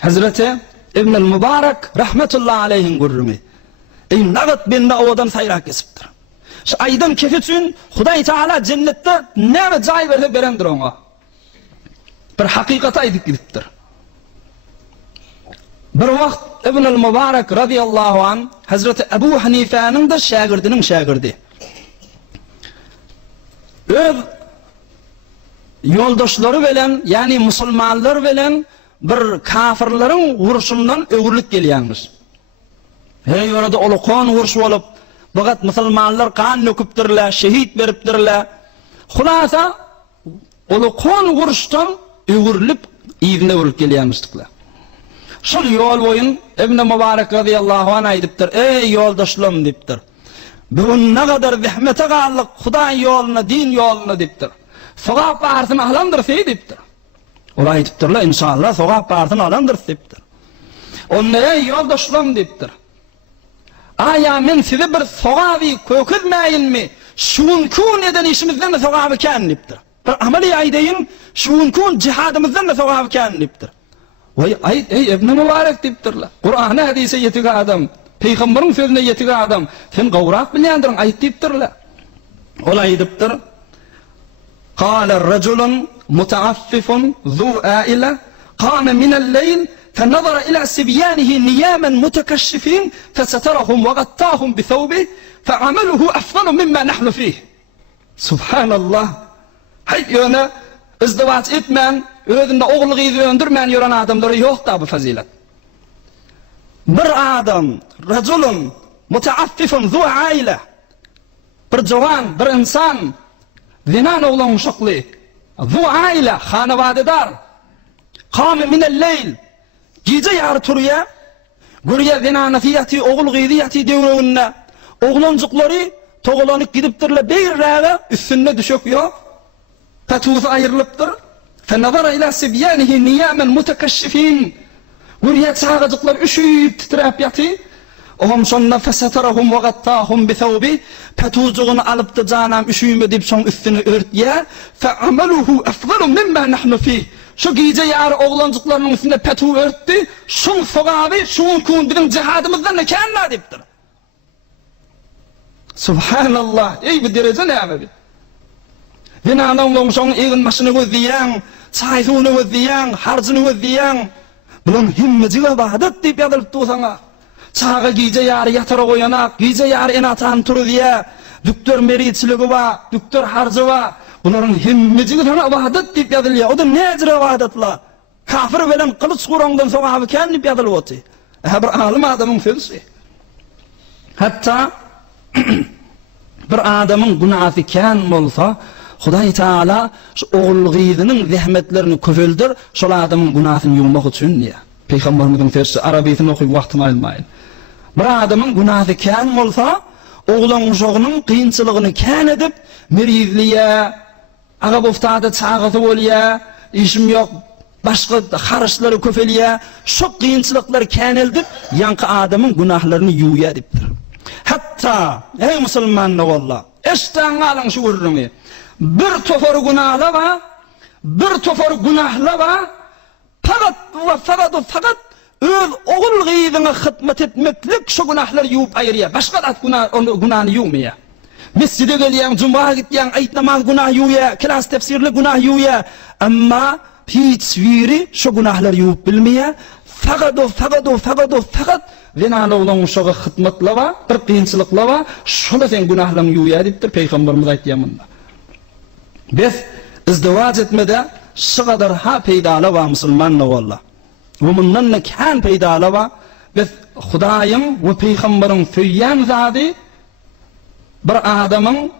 Hazreti İbn-i Mübarek rahmetullahi aleyhin gurrumi. Nağıt binne odan sayrak kesiptir. Şu aydan kef üçün Huday Teala cennette ne cay verdi berendir ona. Bir hakikati aydık gidiptir. Bir vaqt İbn-i Mübarek radiyallahu anh Hazreti Ebu Hanife'nin de şagirdinin şagirdi. Öz yoldaşları bilen, yani musulmanlar bilen bir kafirlerin vuruşundan ögürlük gelýänmiş. Hey orada uluqon vuruş olup, fakat musulmanlar kan döküpdirler, şehit beripdirler. Hulasa uluqon vuruşdan ögürlüp ivine vurup gelýänmişdikler. Şol yol boyun İbn-i Mübarek radiyallahu anh aýdypdyr: "Ey yoldaşlarım" dipdir. "Bugün ne kadar zahmete gallyk Hudaý yoluna, din yoluna" dipdir. "Sogap barsyn alandyrsy" dipdir. Ola aýdypdyrlar: "İnşallah sogap barsyn alandyrsy" dipdir. "Onda ey yoldaşlarım" dipdir. "Aya men size bir sogaby köküzmäýinmi? Şunkun eden işimizden de sogaby kän" dipdir. "Bir amali aýdaýyn, şunkun jihadymyzdan da sogaby kän" dipdir. Vay ayt ey İbn-i Mübarek dipdirler. Kur'an-ı hadise yetigi adam, peygamberin sözüne yetigi adam. Sen gawrak bilýändirin ayt dipdirler. Ola aýdypdyr: "Qala rajulun mutaaffifun zu aila qama min al-layl فنظر إلى سبيانه نياما متكشفين فسترهم وغطاهم بثوبه فعمله أفضل مما نحن فيه." سبحان الله. Hay ýöne izdivaç etmän, özünde oğul gyzy öndürmän ýören adamlara ýok da bu fazilet. Bir adam, rajulun mutaaffifun zu aila, bir jowan, bir insan, zinan oglan uşakly, zu aila, hanawatdar, qama min al-layl, gece yarı turya, gürye zinanatiyati, oğul gyziyati döwründe, oglancıklary toğlanyp gidipdirler, bir raga üstünde düşök ýok. Patuzy aýrylypdyr. فنظر إلى سبيانه نياما متكشفين. Gürye çağıcıklar üşüyüp titrep ýaty. Ohum şonna feseterahum ve gattahum bi thawbi. Patuzygyny alypdy janam üşüýme dip şoň üstüne örtýär. Fa amaluhu afdalu mimma nahnu fih. Şu gece yarı oglancıklarynyň üstünde patu örtdi. Şoň sogaby, şoň kun bizim jihadymyzdan ne känna dipdir. Subhanallah. Ey bu derece näme? Zinandan şoň egin maşyny gözleýän, çaýsuny gözleýän, harjyny gözleýän. Bunun himmeti ibadet diýip ýazylypdy osaňa. Çağa gije ýary ýatara goýanak, gije ýary enatan turýa, düktor meritçiligi ba, düktor harjy ba. Bunlaryň himmeti ibadet diýip ýazylýar. O da näçe ibadetler? Kafir bilen kılıç gurangdan soňa kän diýip ýazylypdy. Bir alim adamyň sözü. Hatta bir adamyň günahı kän bolsa, Hudaý Teala şu oğul gyzynyň zähmetlerini köpeldir, şol adamyň gunahyny ýuwmak üçin diýär. Peýgamberimiziň sözü Arabiýatyny okyp wagtyny almaýyn. Bir adamyň gunahy kän bolsa, oğlan uşagynyň kynçylygyny kän edip, merizliýe, aga boftada çağaty bolýa, işim ýok, başga haraçlary köpelýä, şu kynçylyklar kän edip, ýanky adamyň gunahlaryny ýuwýar dipdir. Hatta ey musulmanlar walla, eşden alyň şu gurrumy. Bir tofor günahla va, bir tofor günahla va, fakat öz oğul gyzyna hyzmat etmeklik şu günahlar ýuwup aýyrýar. Başga da günahny ýuwmaýar. Mescide gelýän, juma gitýän, aýt namaz günah ýuwýar, klas tefsirli günah ýuwýar. Amma hiç biri şu günahlar ýuwup bilmeýär. Fakat zinana olan uşağa hyzmatla va, bir kynçylykla va, şola sen günahlaryň ýuwýar diýipdir Peýgamberimiz aýtýanmynda. Biz izdivac etmede şu kadar ha peydala va musulmanla valla. Bu mundan ne kän peydala va, biz Hudaýyň we peýgamberiň söýýän zady bir adamyň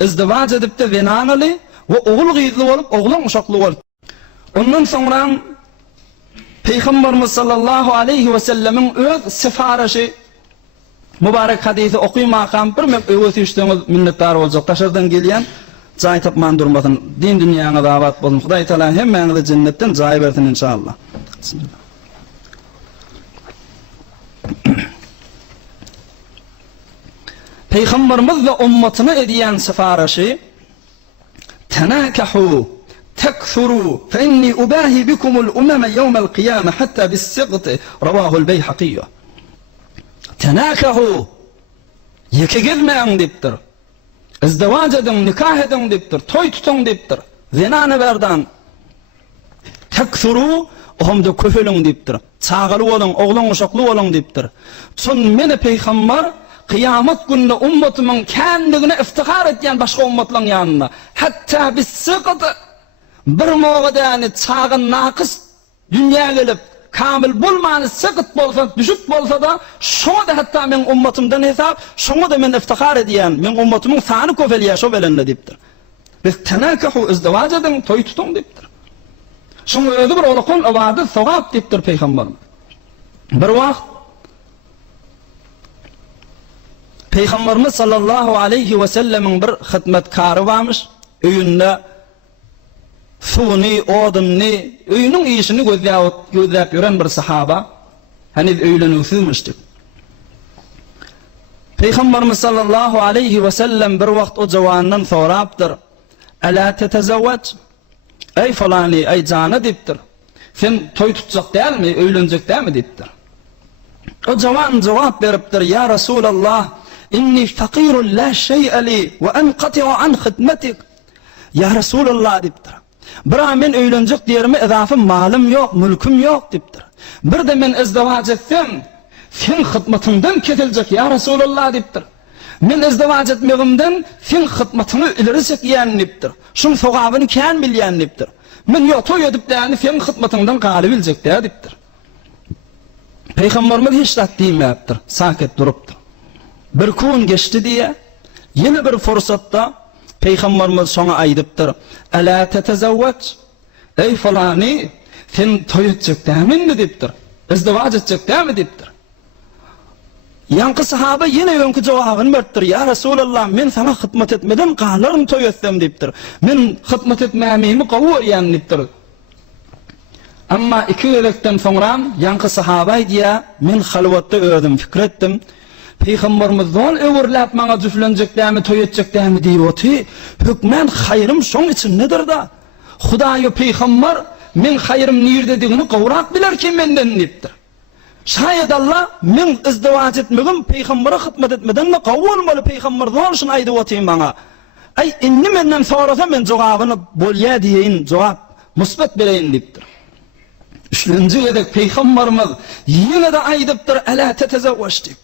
izdivac edipde zinanaly we oğul gyzly bolup, oglan uşakly bolup. Ondan soňra Peýgamberimiz sallallahu aleyhi we sellemiň öz sifarişi mübarek hadisi okuýmakam bir öwüsi işleňiz minnetdar boljak. Taşardan gelýän Cay tapman durmasın, din dünýäňe dabat bolsun. Hudaý Taala hemmeňizi jennetden jay bersin inşallah. Bismillah. Peýgamberimiz we ummatyna edýän sifarişi: "Tenakahu, تكثروا فإني أباهي بكم الأمم يوم القيامة حتى بالسقط رواه البيهقي. تناكحوا يكيل ما ديبتر ازدواج edin nikah edin diptir toy tutun diptir zinanı berdan tekthuru ohumda köpelin diptir çağılı olun oğlun uşaklı olun diptir. Son meni peygamber kıyamet gününde ummatumun kendine iftihar etken başka ummatların yanına hatta bis sıkıntı bir moğdani çağın nakıs dünya gelip kamil bulmanı sıkıt bolsa düşük bolsa da şoňa da hatta men ummatymdan hesap şoňa da men iftihar ediyen men ummatymy sany köpelýär şo belende dipdir. Biz tenakahu izdiwaj edin toy tutun dipdir. Şoňa özü bir olakon awady sowap dipdir peýgamber. Bir wagt Peygamberimiz sallallahu aleyhi ve sellemin bir hizmetkary barmyş, öýünde suni, odunni, öýünün işini gözläp ýören bir sahaba, hani öýlenýärmişdik. Peygamberimiz sallallahu aleyhi ve sellem bir wagt o jawandan sorapdyr. Ala tetezawwaj? Ey falani, ey jana dipdir. Sen toy tutjak dälmi, öýlenjek dälmi dipdir. O jawan jogap beripdir, ya Resulallah, inni faqirun la şey'e li ve enqati'u an hidmetik. Ya Resulallah dipdir. Bir men öýlenjek diýerime edafym malym ýok, mülküm ýok dipdir. Bir de men izdiwaj etsem, sen hyzmatyňdan keteljek ya Resulallah dipdir. Men izdiwaj etmegimden sen hyzmatyny ileri çekýän dipdir. Şuň sogabyny kän bilýän dipdir. Men ýok toy edip däni sen hyzmatyňdan galy biljek dipdir. Peygamberimiz hiç dat diýmäpdir, saket durupdyr. Bir kun geçti diye yine bir fırsatda Peygamberimiz şoňa aýdypdyr. Ala tetezawwaj? Ey falani, sen toy etjekdämini dipdir. Izdiwaj etjekdämi dipdir. Ýanky sahaba yine öňkü jogabyny beripdir. Ya Resulallah, men sana hyzmat etmeden galarym toy etsem dipdir. Men hyzmat etmämimi gowur ýan dipdir. Amma iki ýerekden soňra ýanky sahaba aýdýa, men halwatda özüm fikir etdim. Peygamberimiz zol öwürläp maňa düflenjekdämi, toy etjekdämi diýýärdi. Hükmen hayrym şoň için nedir da? Hudaýy peýgamber men hayrym nirde digini gowrak bilerki menden dipdir. Şayet Allah men izdiwaj etmegim peýgambere hyzmat etmeden mi gowulmaly peýgamber zol şunu aýdypdy maňa. Ay inni menden sorasa men jogabyny bolýa diýeň, jogap musbat bereýin dipdir. Üçüncü edek peýgamberimiz ýene de aýdypdyr, ala tetezawwaj dip.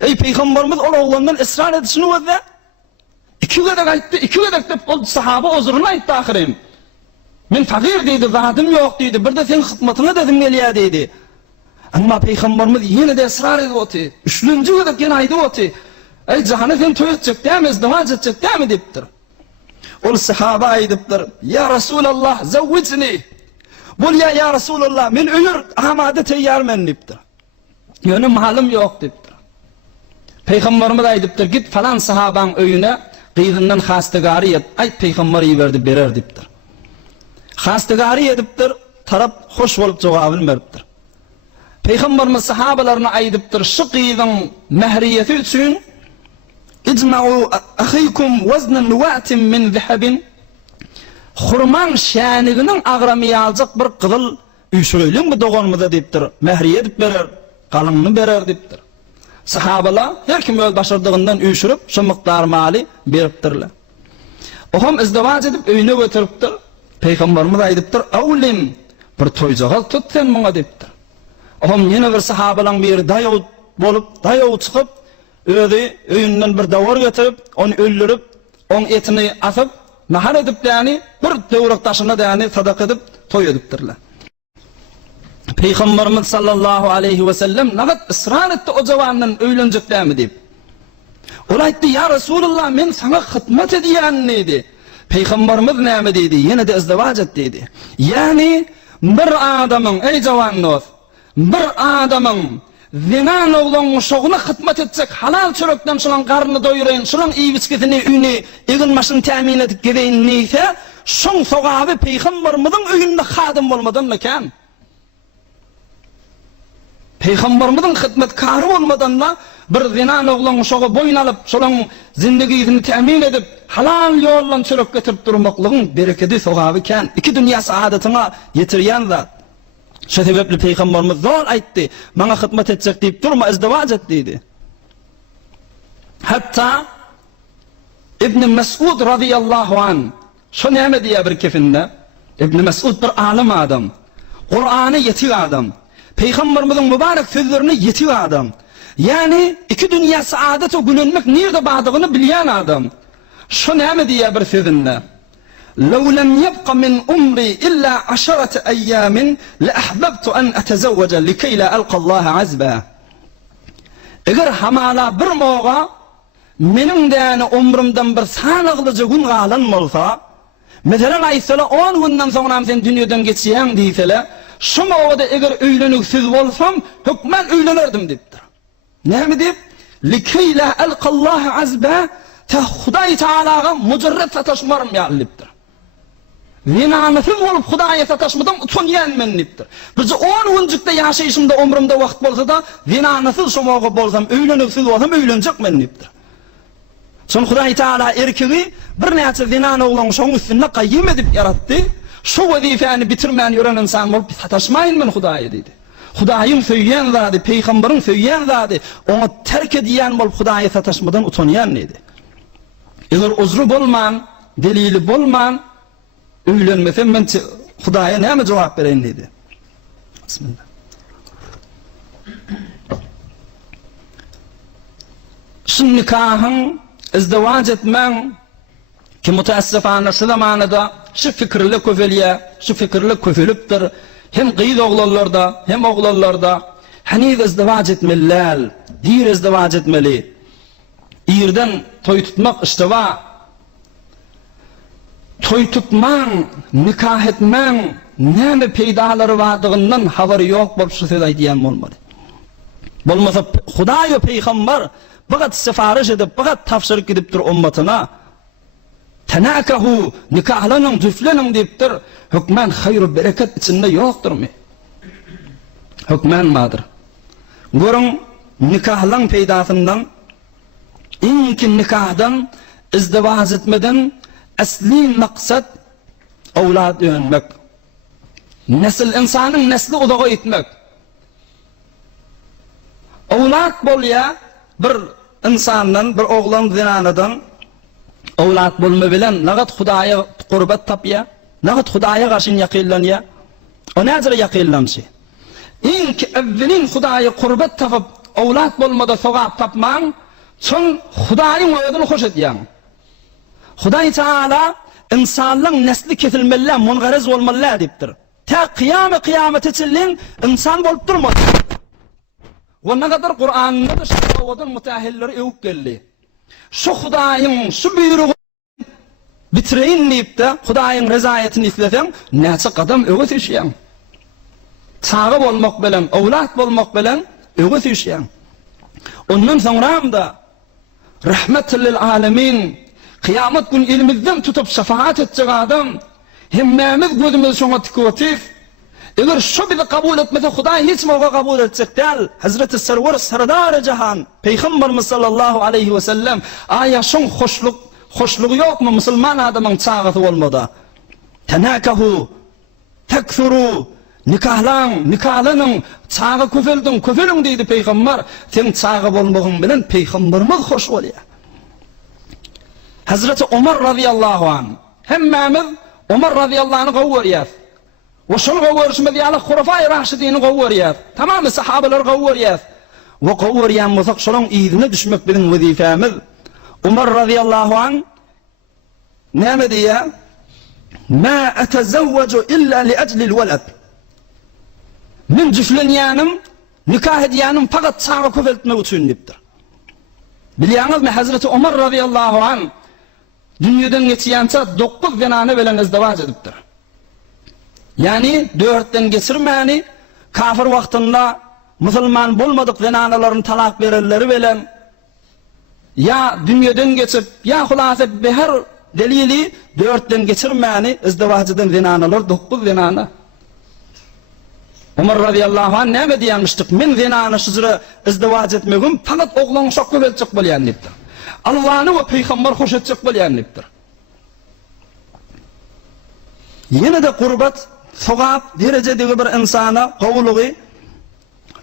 Ey Peygamberimiz o oğlandan ısrar edişini öde. İki gedek aýtdy, iki gedek dep o sahaba ozuruny aýtdy ahyrim. Men faqir diýdi, zatym ýok diýdi. Bir de sen hyzmatyna dedim gelýär diýdi. Amma Peygamberimiz ýene de ısrar edýärdi. Üçüncü gedek ýene aýdypdy. Ey jahany sen toy etjekdämi, izdiwaj etjekdämi dipdir. Ol sahaba aýdypdyr. Ya Resulallah, zawwijni. Bolýa ya Resulallah, men öýür amada teýýarmen dipdir. Ýöne malym ýok dipdir. Peygamberimiz aýdypdyr, git falan sahabaň öýüne gyzyndan hastegary et, aýt peýgamber ýerdi berer dipdir. Hastegary edipdir, tarap hoş bolup jogabyny beripdir. Peygamberimiz sahabalaryna aýdypdyr, şu gyzyň mehriyeti üçin ijma'u ahikum waznan wa'tin min zahabin. Hurman şäniginiň agramy aljak bir gyzyl üýşürelim bu doganmyda dipdir. Mehriyet edip berer, galynyny berer dipdir. Sahabalar her kim öz başardygyndan üýşürip şu mykdar maly beripdirler. Oham izdiwaj edip öýüne götüripdir. Peygamberimiz aýdypdyr, "Awlim, bir toy jagal tut sen maňa" dipdir. Oham ýene bir sahabalar bir daýaw bolup, daýaw çykyp, öýde öýünden bir dawar getirip, onu öldürüp, on etini asyp, nahar edip däni, bir döwrak taşyna däni sadaka edip toy edipdirler. Peygamberimiz sallallahu aleyhi ve sellem nagat ısrar etti o jawandan öýlenjekdämi dip. Ol aýtdy, ya Resulullah, men sana hyzmat edýän idi. Peygamberimiz näme diýdi? Ýene de izdiwaj et diýdi. Yani bir adamyň, ey jawanlar, bir adamyň zinan oglan uşagyna hyzmat etsek, halal çörekden şulan garny doýurayn, şulan iýbiçkesini üýüne egin maşyny tämin edip gedeýin näse, şoň sogaby Peygamberimiziň öýünde hadym bolmadan mekan. Peygamberimizin hizmetkarı olmadan bir zina oğlan şoğa boyun alıp, şolan zindigisini temin edip, halal yollan çörek getirip durmaklığın bereketi sogabı ken, iki dünya saadetine yetiriyen zat. Şu sebeple Peygamberimiz zor aytti, bana hizmet edecek deyip durma, izdivac et deydi. Hatta İbn Mes'ud radıyallahu anh şu neme diye bir kefinde, İbn Mes'ud bir alim adam, Kur'an'ı yetiyor adam, Peygamberimizin mübarek sözlerini yetiyor adam. Yani iki dünya saadeti gülünmek nerede bağdığını bilen adam. Şu neme diye bir sözünde, لو لم يبق من عمري إلا 10 أيام لأحببت أن أتزوج لكي لا ألقى الله عزبا. Eğer hamala bir moğa menin däne umrumdan bir sanıqlıca gün galan bolsa, mesela aýsala 10 günden soňra sen dünýeden geçýäň diýsele, şu mowada eger öýlenüksiz bolsam, hükmen öýlenerdim diýipdir. Näme diýip? Likay la alqa Allah azba, ta Hudaý Taalaga mujarrad sataşmarym ýalypdir. Zinanysız bolup Hudaýa sataşmadan utanýan men diýipdir. Biz 10 günjükde ýaşaýşymda umrumda wagt bolsa da, zinanysız şu mowga bolsam, öýlenüksiz bolsam öýlenjek men diýipdir. Son Hudaý Taala erkegi bir näçe zinany oğlan şoň üstüne gaýym edip yaratdy. Şu wezifäni bitirmän ýören insan bolup sataşmaýyn men Hudaýa diýdi. Hudaýym söýýän zady, peýgamberiň söýýän zady, oňa terk edýän bolup Hudaýa sataşmadan utanýan idi. Eger uzru bolman, delili bolman, öýlenmesem men Hudaýa näme jogap bereň diýdi. Bismillah. Şu nikahyň izdivac etmen ki mutaassifana şu zamanada şu fikirli köfelye, şu fikirli köfelipdir. Hem qyýd oglanlarda, hem oglanlarda hanif izdivac etmeliler, dir izdivac etmeli. Ýerden toy tutmak iştiwa. Toy tutman, nikah etmen, näme peýdalary bardygynyň habary ýok bolup şu söz aýdýan bolmady. Bolmasa Hudaý we peýgamber fakat sifariş edip, fakat tafsirik edipdir ummatına. Tenakahu, nikahlanın, düflenin deyipdir. Hükmen hayır bereket içinde yoktur mu? Hükmen madır. Görün nikahlan peydasından, inki nikahdan, izdivaz etmeden, asli maksat, evlad öğrenmek. Nesil insanın nesli udağı etmek. Evlad bolya, bir insandan, bir oğlan zinanadan evlat bolma bilen nagat Hudaýa gurbat tapya, nagat Hudaýa garşy ýakynlanýa. O näzire ýakynlanşy? İlk evvelin Hudaýa gurbat tapyp evlat bolmada sogap tapmaň, şoň Hudaýyň öýüni hoş edýän. Hudaý Taala insanlaryň nesli kesilmeli, mungaraz bolmaly diýipdir. Ta kıyamet için insan bolup durmaz. Ve ne kadar Kur'an'da şu ovadan mutahilleri evuk geldi. Şu Hudaýyň şu buyruğu bitireyin deyip de Hudaýyň rezayetini islesem näçe kadam öwe düşýän. Çağı bolmak bilen, owlat bolmak bilen öwe düşýän. Ondan soňram da rahmetel lil alamin kıyamet gün elimizden tutup şefaat edecek adam hemmemiz gözümüz şoňa tikotif. Eger şu bizi kabul etmese Hudaý hiç mowga kabul edecek değil. Hazreti Serwer Serdar Jahan Peygamberimiz sallallahu aleyhi ve sellem aya şoň hoşlugy ýokmy musulman adamyň çagasy bolmada. Tenakahu tekthuru nikahlanın çaga köfeldiň diýdi Peygamber. Sen çaga bolmagyň bilen Peygamberimiz hoş bolýar. Hazreti Ömer radıyallahu anh hemmemiz Ömer radıyallahu anh'ı gowurýar. Ve şunu gowurşmy diýýär, Hulafai Raşidini gowurýar. Tamamy sahabeler gowurýar. Ve gowurýan bolsak şolaň ýygyna düşmek bilen wezifämiz. Ömer radıyallahu anh näme diýär? Ma atazawwaju illa li ajli al-walad. Min jüflenýänim, nikah edýänim fakat çaga köfeltmek üçin diýipdir. Bilýäňizmi Hazreti Ömer radıyallahu anh dünýeden geçýänçe 9 zinany bilen izdivac edipdir. Yani 4'ten geçirmeni kafir wagtynda musulman bolmadyk zinanalaryny talak berenleri bilen ya dünýeden geçip ya hulasa her delili 4'ten geçirmeni izdivac eden zinanalar 9 zinana. Umar radıyallahu anh näme diýmişdik? Men zinany şüzre izdiwaç etmegim fakat oglan şok göbeljek bolýan diýipdir. Allah'ını ve peygamber hoş edecek bolýan diýipdir. Yine de qurbat, sogap derejedegi bir insana gowlugy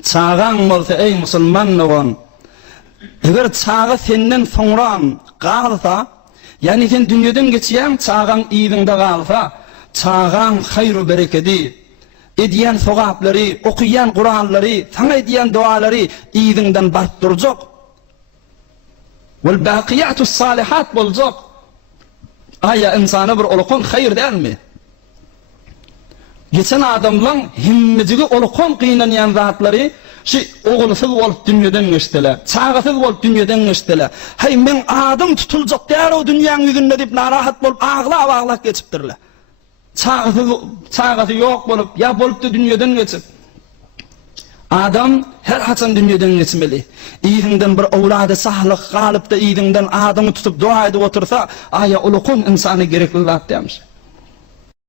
çağan bolsa ey musulman oğlan. Eger çağı senden soňra galsa, yani sen dünýeden geçýän çağan iýdiňde galsa, çağan hayru bereketi, ediyen sogaplary, okuyan Kur'anlary, sana ediyen dualary iýdiňden barp durjak. Wal baqiyatus salihat boljak. Aya insana bir ulukun hayır dälmi? Geçen adamlaň himmejigi ulukun gynanýan zatlary şu oğulsyz bolup dünýeden geçdiler. Çağysız bolup dünýeden geçdiler. Hey men adam tutuljak däl o dünýäň ýüzünde dip narahat bolup ağlap geçipdirler. Çağası yok bolup ya bolup da dünýeden geçip. Adam her haçan dünýeden geçmeli. Iýdiňden bir owlady sahlyk galyp da iýdiňden adamy tutup dua edip otursa, aya ulukun insany gerekli zat diýmiş.